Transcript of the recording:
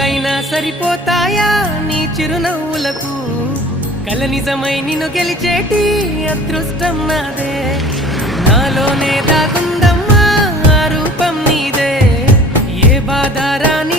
కోట్లైనా సరిపోతాయా నీ చిరునవ్వులకు కల నిజమై నిన్ను గెలిచేటి అదృష్టం నాదే నాలోనే దాగుందమ్మా ఆ రూపం నీదే ఏ బాధ రాని